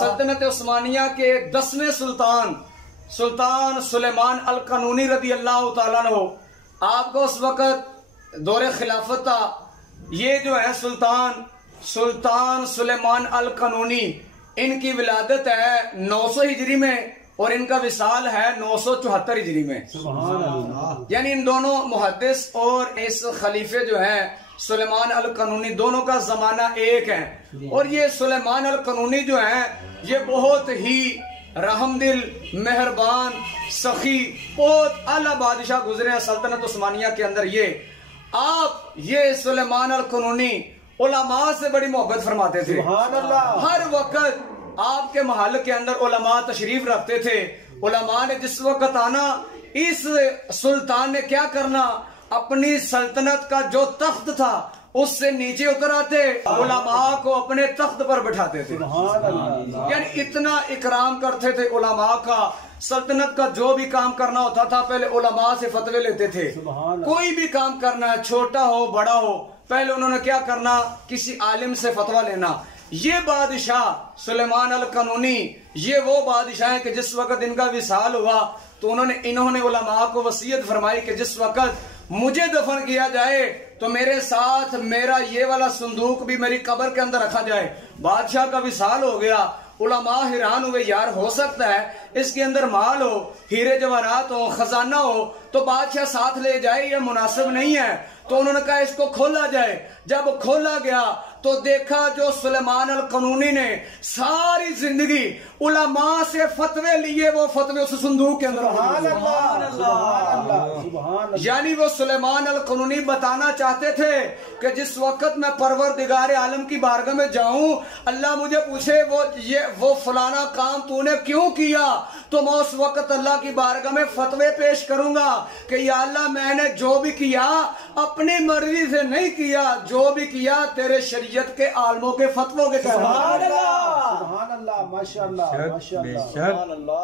सल्तनत उस्मानिया के 10वें सुल्तान सुल्तान सुलेमान अल कनूनी रदी अल्लाह तआला अन्हु, आपको उस वक़्त दौरे खिलाफत था। ये जो है सुल्तान सुलेमान अल कनूनी, इनकी विलादत है 900 हिजरी में और इनका विसाल है 974 हिजरी में। यानी इन दोनों मुहद्दिस और इस खलीफे जो है सुलेमान अल कनूनी, दोनों का जमाना एक है। और ये सुलेमान अल कनूनी जो है ये बहुत ही रहमदिल, मेहरबान, सखी, बहुत आला बादशाह गुजरे हैं सल्तनत उस्मानिया के अंदर। ये सुलेमान अल कनूनी उलमा से बड़ी मोहब्बत फरमाते थे। हर वक्त आपके महल के अंदर उलमा तशरीफ रखते थे। उलमा ने जिस वक्त आना, इस सुल्तान ने क्या करना, अपनी सल्तनत का जो तख्त था उससे नीचे उतर आते, उलमा को अपने तख्त पर बैठाते थे। यानी इतना इकराम करते थे उलमा का। सल्तनत का जो भी काम करना होता था पहले उलमा से फतवे लेते थे। कोई भी काम करना है, छोटा हो बड़ा हो, पहले उन्होंने क्या करना, किसी आलिम से फतवा लेना। ये बादशाह सुलेमान अल कनूनी, ये वो बादशाह है कि जिस वक्त इनका विसाल हुआ तो इन्होंने उलमा को वसीयत फरमाई कि जिस वक्त मुझे दफन किया जाए तो मेरे साथ मेरा ये वाला संदूक भी मेरी कब्र के अंदर रखा जाए। बादशाह का विसाल हो गया, उलमा हैरान हुए, यार हो सकता है इसके अंदर माल हो, हीरे जवाहरात हो, खजाना हो, तो बादशाह साथ ले जाए, यह मुनासिब नहीं है। तो उन्होंने कहा इसको खोला जाए। जब खोला गया तो देखा जो सुलेमान अल कनूनी ने सारी जिंदगी उलमा से फतवे लिए, वो फतवे उस संदूक के अंदर। यानी वो सुलेमान अल कनूनी बताना चाहते थे कि जिस वक्त मैं परवरदिगार आलम की बारगाह में जाऊं, अल्लाह मुझे पूछे वो फलाना काम तूने क्यों किया, तो मैं उस वक्त अल्लाह की बारगाह में फतवे पेश करूंगा कि या अल्लाह मैंने जो भी किया अपनी मर्जी से नहीं किया, जो भी किया तेरे शरीयत के आलमों के फतवों के। सुभान अल्लाह, माशाअल्लाह, माशाअल्लाह, माशाअल्लाह।